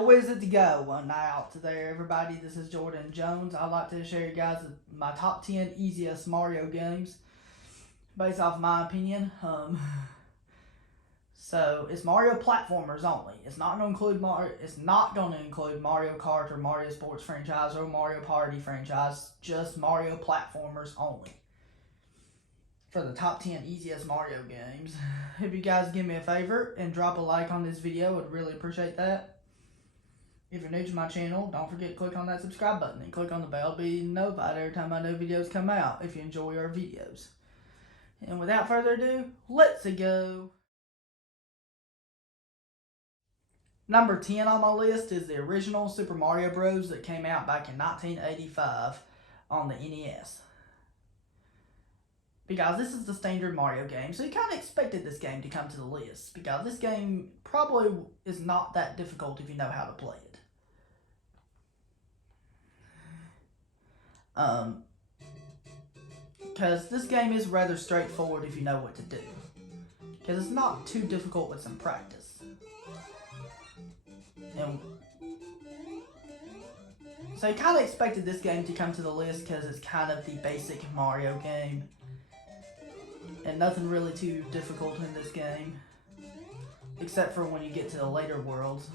How is it to go? Well, out to there, everybody. This is Jordan Jones. I'd like to share you guys my top 10 easiest Mario games based off my opinion. So it's Mario platformers only. It's not going to include Mario. It's not going to include Mario Kart or Mario Sports franchise or Mario Party franchise. Just Mario platformers only. For the top 10 easiest Mario games. If you guys give me a favor and drop a like on this video, I'd really appreciate that. If you're new to my channel, don't forget to click on that subscribe button and click on the bell to be notified every time my new videos come out if you enjoy our videos. And without further ado, let's go. Number 10 on my list is the original Super Mario Bros. That came out back in 1985 on the NES. Because this is the standard Mario game, so you kind of expected this game to come to the list. Because this game probably is not that difficult if you know how to play it. Because this game is rather straightforward if you know what to do. Because it's not too difficult with some practice. And so you kind of expected this game to come to the list because it's kind of the basic Mario game. And nothing really too difficult in this game. Except for when you get to the later worlds.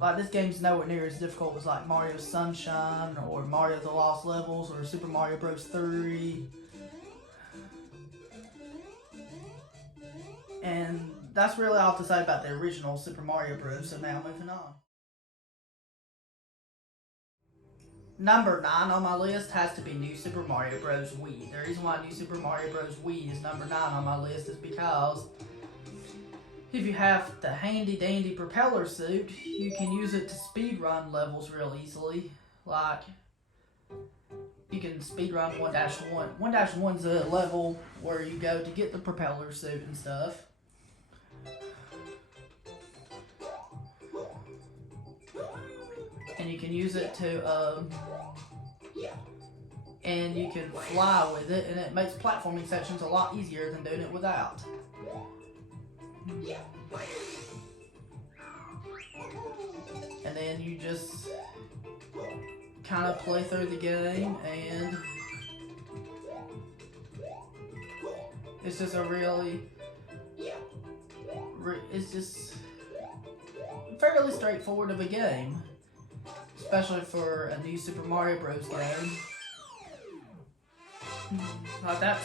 Like, this game's nowhere near as difficult as like Mario Sunshine or Mario the Lost Levels or Super Mario Bros. 3. And that's really all to say about the original Super Mario Bros. So now moving on. Number 9 on my list has to be New Super Mario Bros. Wii. The reason why New Super Mario Bros. Wii is number 9 on my list is because if you have the handy dandy propeller suit, you can use it to speedrun levels real easily. Like, you can speedrun 1-1. 1-1's a level where you go to get the propeller suit and stuff. And you can use it to, and you can fly with it, and it makes platforming sections a lot easier than doing it without. And then you just kind of play through the game, and it's just a really, it's just fairly straightforward of a game. Especially for a new Super Mario Bros. Game. Like, that's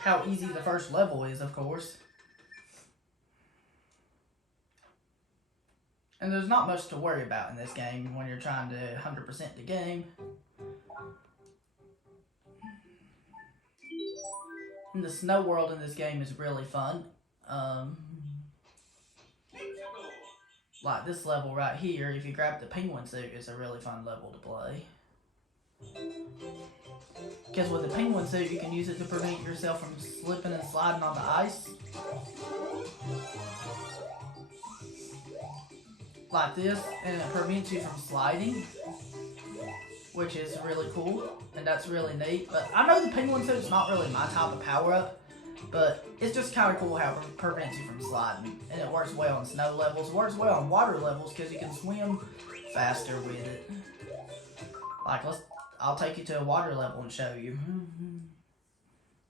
how easy the first level is, of course. And there's not much to worry about in this game when you're trying to 100% the game. And the snow world in this game is really fun. Like this level right here, if you grab the penguin suit, it's a really fun level to play. Because with the penguin suit, you can use it to prevent yourself from slipping and sliding on the ice. Like this, and it prevents you from sliding. Which is really cool, and that's really neat. But I know the penguin suit's not really my type of power-up. But it's just kind of cool how it prevents you from sliding. And it works well on snow levels. It works well on water levels because you can swim faster with it. Like, I'll take you to a water level and show you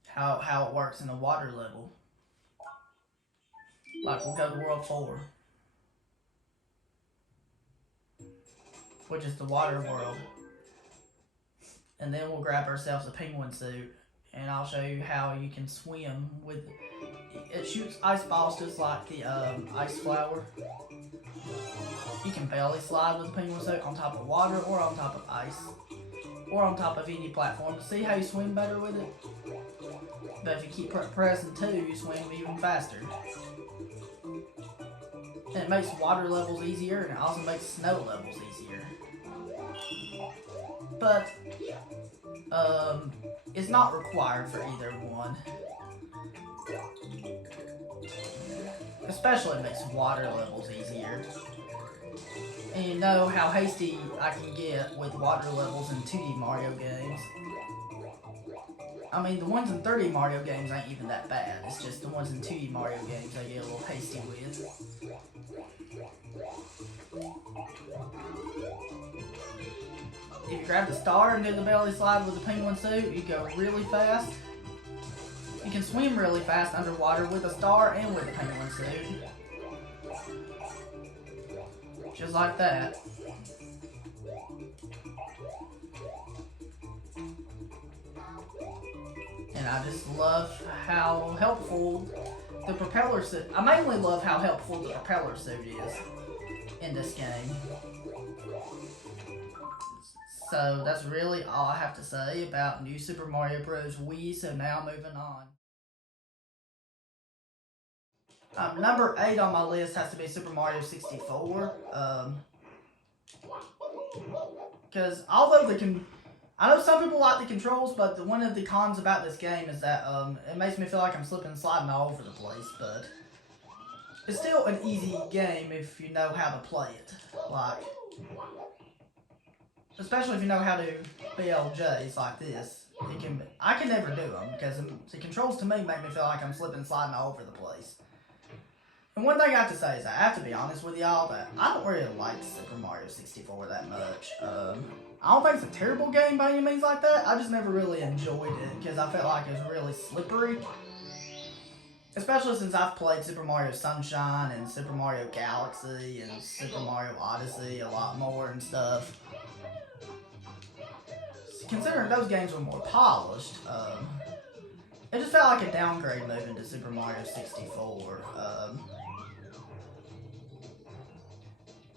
how it works in a water level. Like, we'll go to World 4. Which is the water world. And then we'll grab ourselves a penguin suit. And I'll show you how you can swim with it. Shoots ice balls just like the ice flower. You can belly slide with the penguin suit on top of water or on top of ice. Or on top of any platform. See how you swim better with it? But if you keep pressing 2, you swim even faster. And it makes water levels easier, and it also makes snow levels easier. But it's not required for either one. Especially makes water levels easier. And you know how hasty I can get with water levels in 2D Mario games. I mean, the ones in 3D Mario games ain't even that bad. It's just the ones in 2D Mario games I get a little hasty with. If you grab the star and do the belly slide with the penguin suit, you go really fast. You can swim really fast underwater with a star and with the penguin suit. Just like that. And I just love how helpful the propeller suit. I mainly love how helpful the propeller suit is in this game. So that's really all I have to say about New Super Mario Bros. Wii. So now moving on. Number 8 on my list has to be Super Mario 64. Because although I know some people like the controls, but one of the cons about this game is that it makes me feel like I'm slipping and sliding all over the place. But it's still an easy game if you know how to play it. Like, especially if you know how to BLJs like this. I can never do them because the controls to me make me feel like I'm slipping and sliding all over the place. And one thing I have to say is I have to be honest with y'all that I don't really like Super Mario 64 that much. I don't think it's a terrible game by any means like that. I just never really enjoyed it because I felt like it was really slippery. Especially since I've played Super Mario Sunshine and Super Mario Galaxy and Super Mario Odyssey a lot more and stuff. Considering those games were more polished, it just felt like a downgrade moving to Super Mario 64.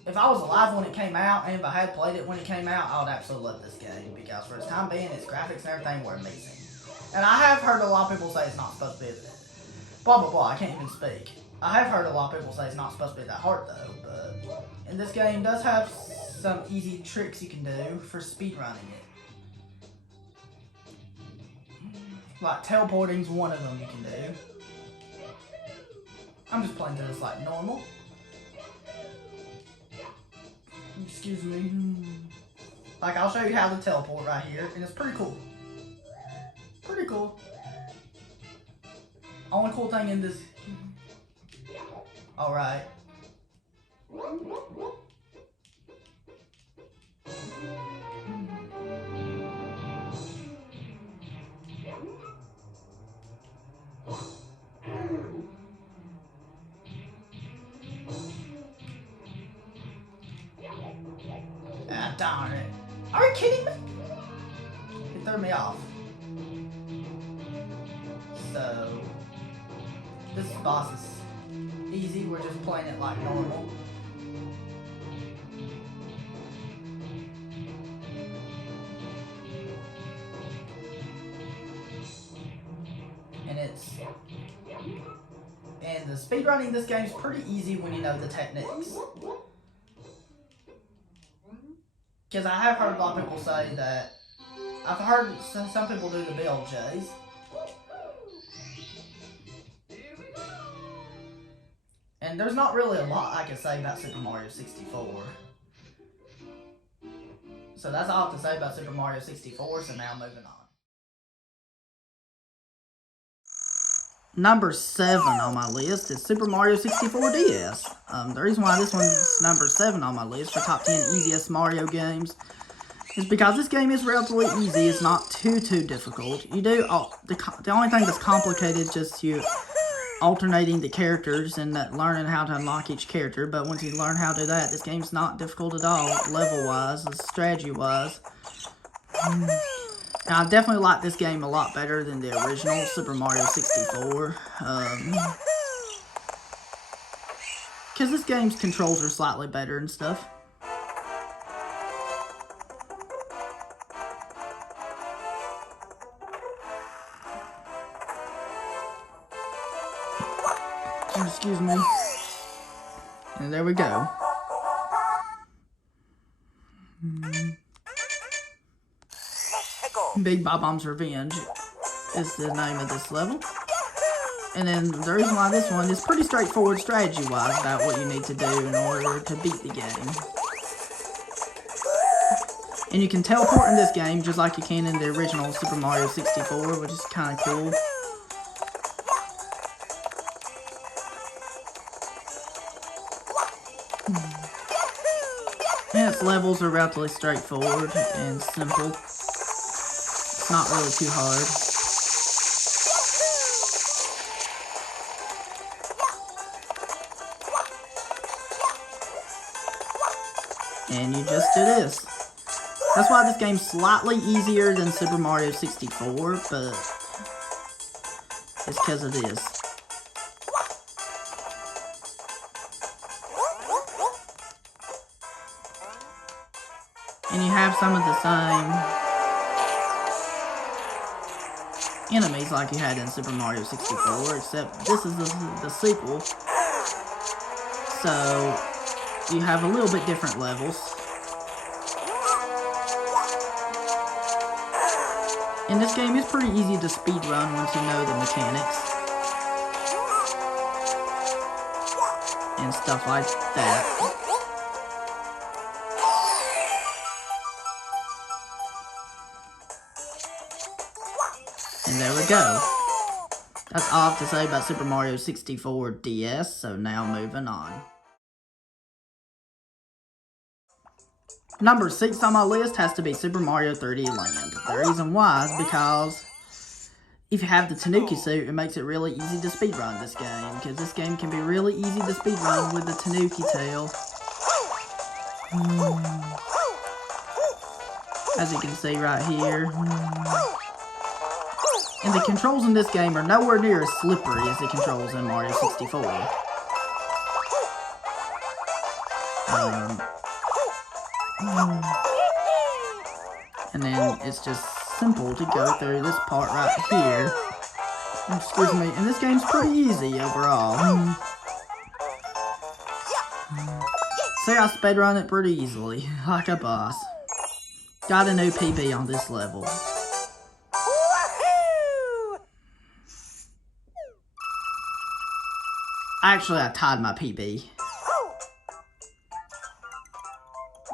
If I was alive when it came out, and if I had played it when it came out, I would absolutely love this game, because for its time being, its graphics and everything were amazing. And I have heard a lot of people say it's not supposed to be blah blah blah, I can't even speak. I have heard a lot of people say it's not supposed to be that hard though, but and this game does have some easy tricks you can do for speedrunning it. Like teleporting's one of them you can do. I'm just playing this like normal. Excuse me. Like, I'll show you how to teleport right here, and it's pretty cool. Pretty cool. Only cool thing in this. Alright. Ah, darn it. Are you kidding me? It threw me off. So, this boss is easy. We're just playing it like normal. And the speedrunning this game is pretty easy when you know the techniques. Because I have heard a lot of people say that, I've heard some people do the BLJs. And there's not really a lot I can say about Super Mario 64. So that's all I have to say about Super Mario 64, so now moving on. Number 7 on my list is Super Mario 64 DS. The reason why this one's number 7 on my list for top 10 easiest Mario games is because this game is relatively easy. It's not too difficult. You do the only thing that's complicated is just you alternating the characters and learning how to unlock each character. But once you learn how to do that, this game's not difficult at all, level-wise, strategy-wise. And I definitely like this game a lot better than the original Super Mario 64. Because this game's controls are slightly better and stuff. Excuse me. And there we go. Big Bob-omb's Revenge is the name of this level. And then the reason why this one is pretty straightforward strategy-wise about what you need to do in order to beat the game. And you can teleport in this game just like you can in the original Super Mario 64, which is kind of cool. And its levels are relatively straightforward and simple. It's not really too hard. And you just do this. That's why this game's slightly easier than Super Mario 64, but it's because it is. And you have some of the same enemies like you had in Super Mario 64, except this is the sequel. So you have a little bit different levels. And this game is pretty easy to speedrun once you know the mechanics and stuff like that. And there we go. That's all I have to say about Super Mario 64 DS, so now moving on. Number 6 on my list has to be Super Mario 3D Land. The reason why is because if you have the Tanuki suit, it makes it really easy to speedrun this game, because this game can be really easy to speedrun with the Tanuki tail. As you can see right here. And the controls in this game are nowhere near as slippery as the controls in Mario 64. And then it's just simple to go through this part right here. Excuse me. And this game's pretty easy overall. See, I speedrun it pretty easily, like a boss. Got a new PB on this level. Actually, I tied my PB.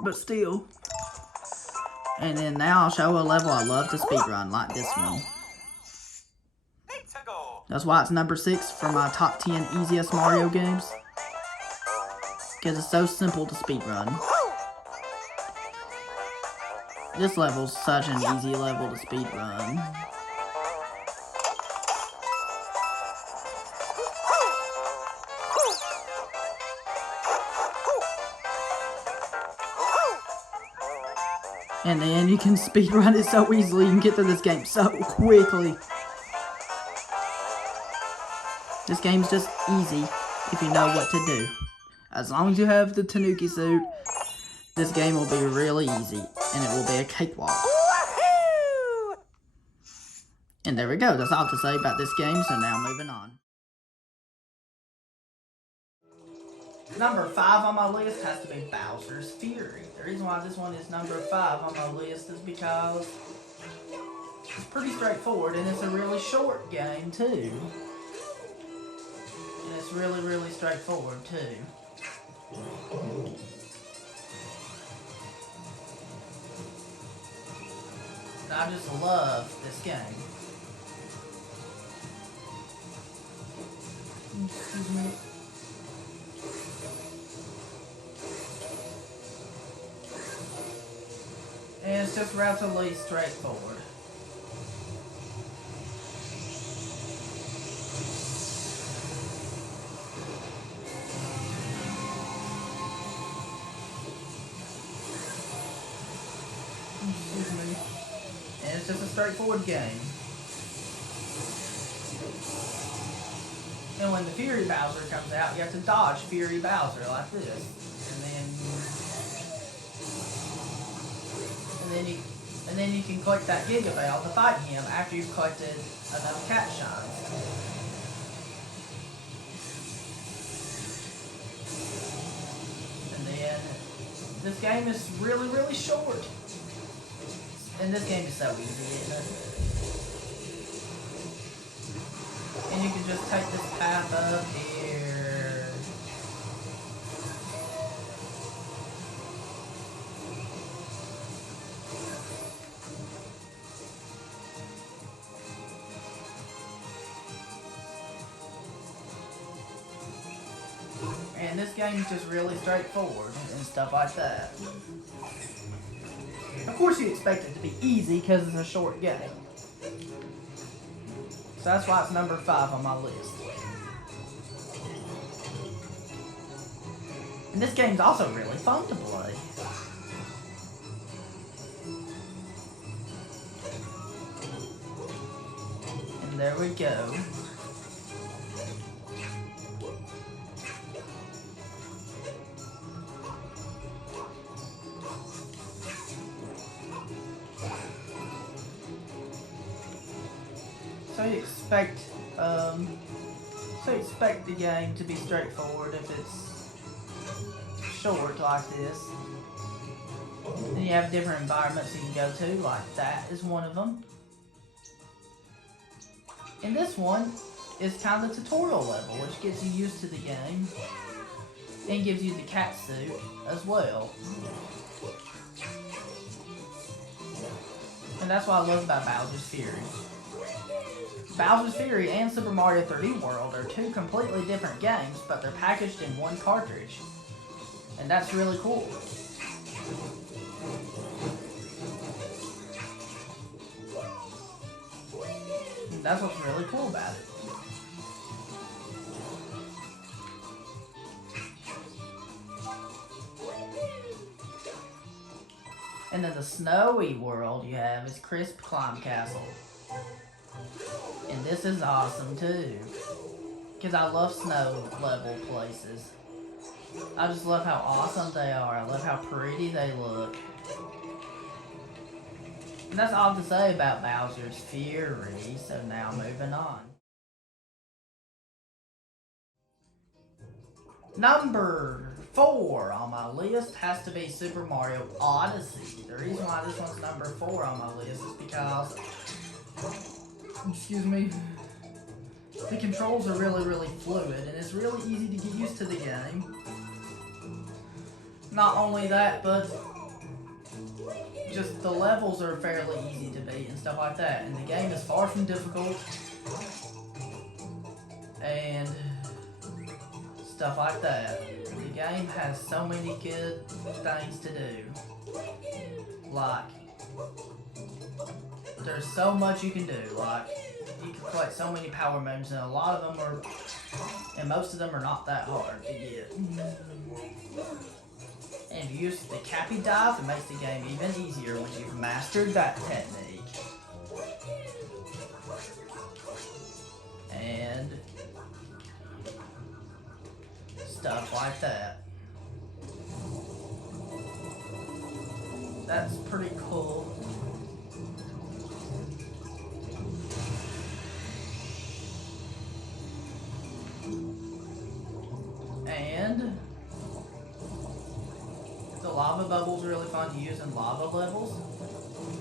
But still. And then now I'll show a level I love to speedrun, like this one. That's why it's number 6 for my top 10 easiest Mario games. Because it's so simple to speedrun. This level's such an easy level to speedrun. And then you can speedrun it so easily, you can get through this game so quickly. This game's just easy if you know what to do. As long as you have the Tanuki suit, this game will be really easy, and it will be a cakewalk. And there we go, that's all to say about this game, so now moving on. Number 5 on my list has to be Bowser's Fury. The reason why this one is number 5 on my list is because it's pretty straightforward, and it's a really short game too. And it's really, really straightforward too. I just love this game. Excuse me. And it's just relatively straightforward. Excuse me. And it's just a straightforward game. And when the Fury Bowser comes out, you have to dodge Fury Bowser like this. And then you can collect that Giga Bell to fight him after you've collected enough cat shines. And then this game is really, really short. And this game is so easy, isn't it? And you can just take this path up here. And this game's just really straightforward and stuff like that. Of course you expect it to be easy because it's a short game. So that's why it's number 5 on my list. And this game's also really fun to play. And there we go. So you expect the game to be straightforward if it's short like this. Then you have different environments you can go to, like that is one of them. And this one is kind of the tutorial level, which gets you used to the game and gives you the cat suit as well. And that's what I love about Bowser's Fury. Bowser's Fury and Super Mario 3D World are two completely different games, but they're packaged in one cartridge. And that's really cool. And that's what's really cool about it. And then the snowy world you have is Crisp Climb Castle. And this is awesome too, because I love snow level places. I just love how awesome they are. I love how pretty they look. And that's all to say about Bowser's Fury, so now moving on. Number 4 on my list has to be Super Mario Odyssey. The reason why this one's number 4 on my list is because, excuse me, the controls are really fluid and it's really easy to get used to the game. Not only that, but just the levels are fairly easy to beat and stuff like that. And the game is far from difficult and stuff like that. The game has so many good things to do. Like, there's so much you can do. Like, you can collect so many power moves, and a lot of them are, and most of them are not that hard to get. And if you use the Cappy Dive, it makes the game even easier when you've mastered that technique. And stuff like that. That's pretty cool. And the lava bubbles are really fun to use in lava levels.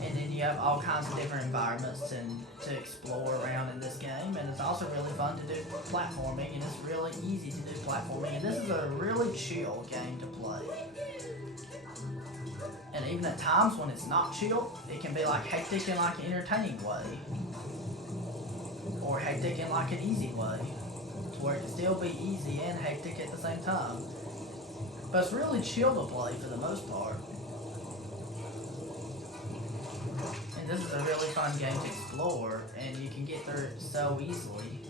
And then you have all kinds of different environments to explore around in this game. And it's also really fun to do platforming, and it's really easy to do platforming. And this is a really chill game to play. And even at times when it's not chill, it can be like hectic in like an entertaining way. Or hectic in like an easy way. Where it can still be easy and hectic at the same time. But it's really chill to play for the most part. And this is a really fun game to explore, and you can get through it so easily.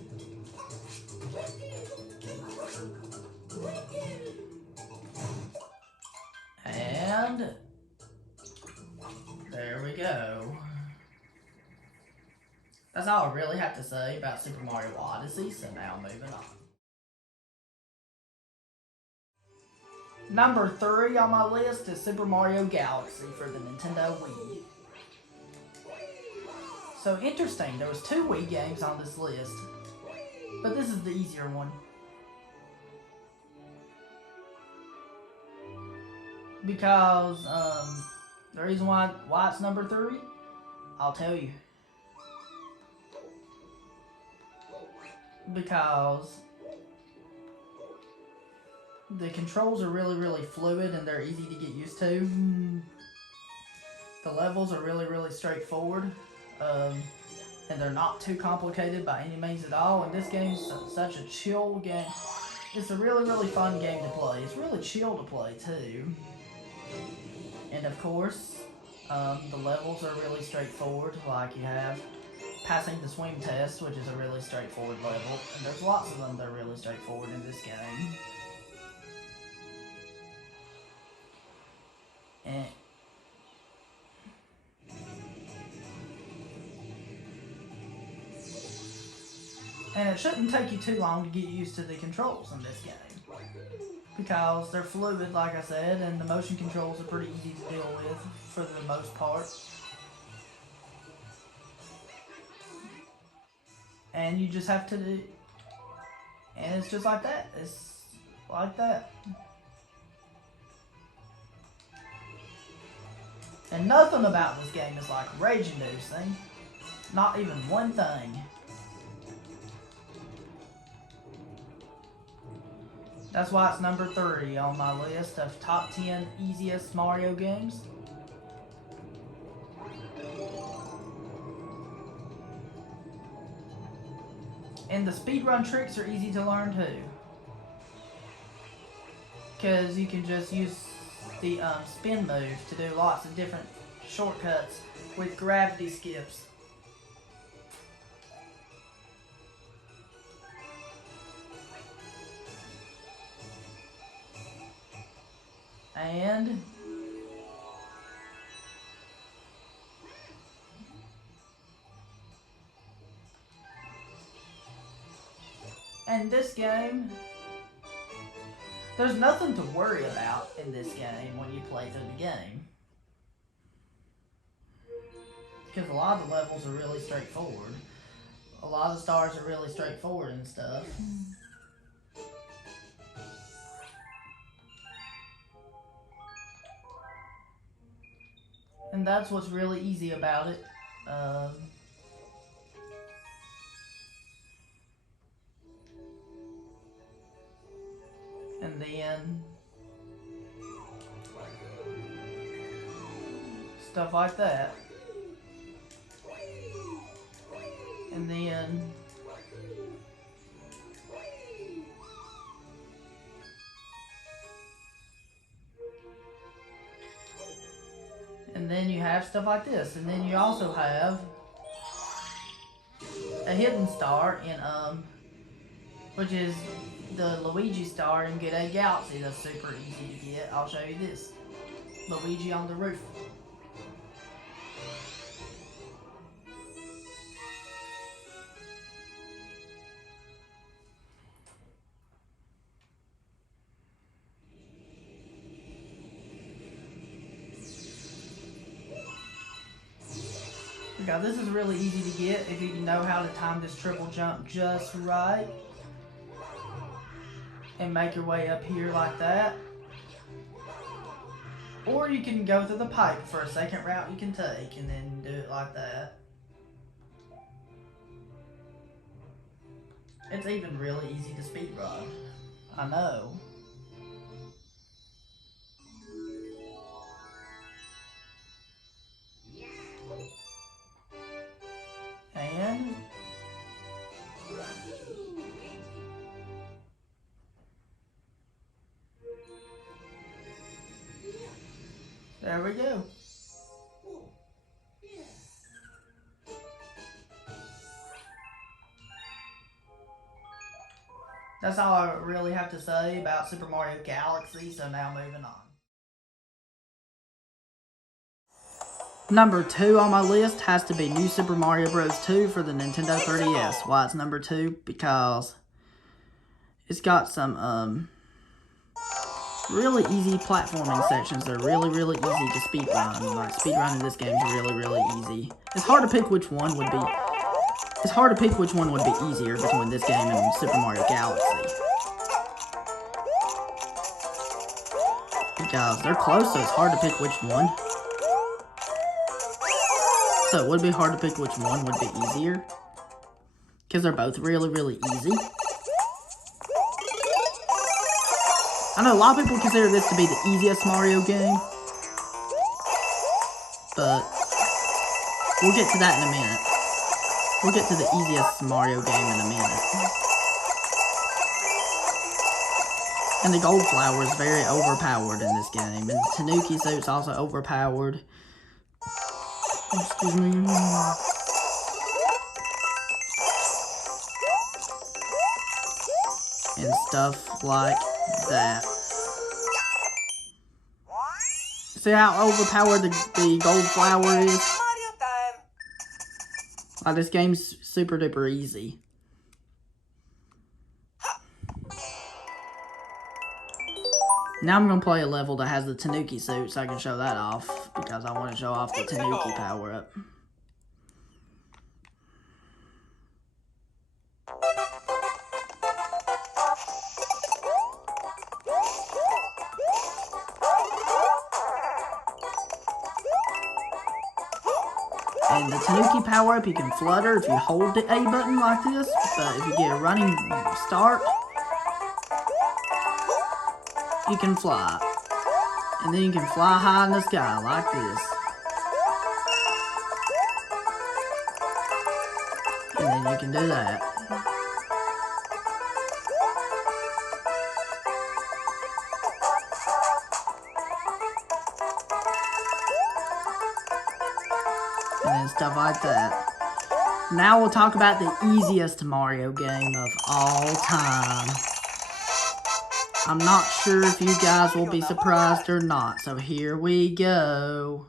And there we go. That's all I really have to say about Super Mario Odyssey, so now moving on. Number 3 on my list is Super Mario Galaxy for the Nintendo Wii. So interesting, there was 2 Wii games on this list, but this is the easier one. Because, the reason why it's number 3, I'll tell you. Because the controls are really fluid and they're easy to get used to. The levels are really straightforward, and they're not too complicated by any means at all. And this game is such a chill game. it's a really, really fun game to play. It's really chill to play, too. And, of course, the levels are really straightforward. Like, you have passing the swing test, which is a really straightforward level. And there's lots of them that are really straightforward in this game. And it shouldn't take you too long to get used to the controls in this game, because they're fluid, like I said, and the motion controls are pretty easy to deal with for the most part. And you just have to do, and it's just like that. It's like that. And nothing about this game is like rage-inducing. Not even one thing. That's why it's number 30 on my list of top 10 easiest Mario games. And the speedrun tricks are easy to learn too, because you can just use the spin move to do lots of different shortcuts with gravity skips. And this game, there's nothing to worry about in this game when you play through the game, because a lot of the levels are really straightforward. A lot of the stars are really straightforward and stuff. And that's what's really easy about it. And then stuff like that. And then you have stuff like this. And then you also have a hidden star in which is the Luigi star in Good Day Galaxy. That's super easy to get. I'll show you this. Luigi on the roof. Now this is really easy to get if you know how to time this triple jump just right. And make your way up here like that. Or you can go through the pipe for a second route you can take and then do it like that. It's even really easy to speedrun. I know. And there we go. That's all I really have to say about Super Mario Galaxy, so now moving on. Number 2 on my list has to be New Super Mario Bros. 2 for the Nintendo 3DS. Why it's number 2? Because it's got some really easy platforming sections. They're really, really easy to speedrun. Like, speedrunning this game is really, really easy. It's hard to pick which one would be. It's hard to pick which one would be easier between this game and Super Mario Galaxy. Because they're close, so it's hard to pick which one. So it would be hard to pick which one would be easier, because they're both really, really easy. I know a lot of people consider this to be the easiest Mario game, but we'll get to that in a minute. We'll get to the easiest Mario game in a minute. And the gold flower is very overpowered in this game. And Tanuki suit's also overpowered. Excuse me. And stuff like that. See how overpowered the gold flower is? Like, this game's super duper easy. Now I'm going to play a level that has the Tanuki suit so I can show that off. Because I want to show off the Tanuki power up. And the Tanuki power up, you can flutter if you hold the A button like this. But if you get a running start, you can fly. And then you can fly high in the sky like this. And then you can do that. And then stuff like that. Now we'll talk about the easiest Mario game of all time. I'm not sure if you guys will be surprised or not, so here we go.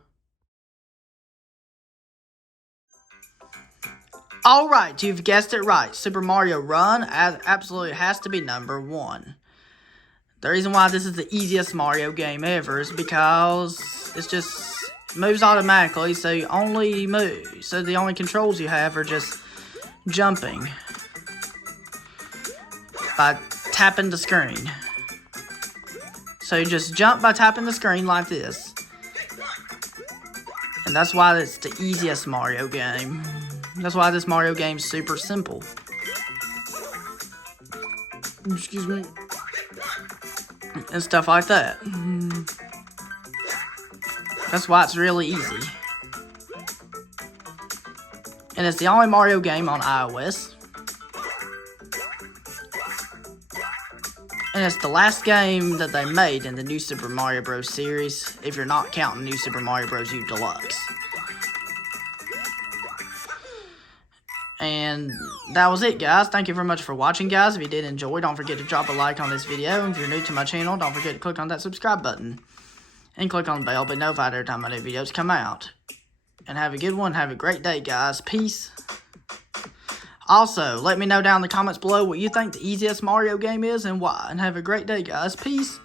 Alright, you've guessed it right. Super Mario Run absolutely has to be number 1. The reason why this is the easiest Mario game ever is because it's just moves automatically, so you only move. So the only controls you have are just jumping by tapping the screen. So you just jump by tapping the screen like this. And that's why it's the easiest Mario game. That's why this Mario game's super simple. Excuse me. And stuff like that. That's why it's really easy. And it's the only Mario game on iOS. And it's the last game that they made in the New Super Mario Bros. Series, if you're not counting New Super Mario Bros. U Deluxe. And that was it, guys. Thank you very much for watching, guys. If you did enjoy, don't forget to drop a like on this video. And if you're new to my channel, don't forget to click on that subscribe button. And click on the bell, but notified every time my new videos come out. And have a good one. Have a great day, guys. Peace. Also, let me know down in the comments below what you think the easiest Mario game is and why. And have a great day, guys. Peace.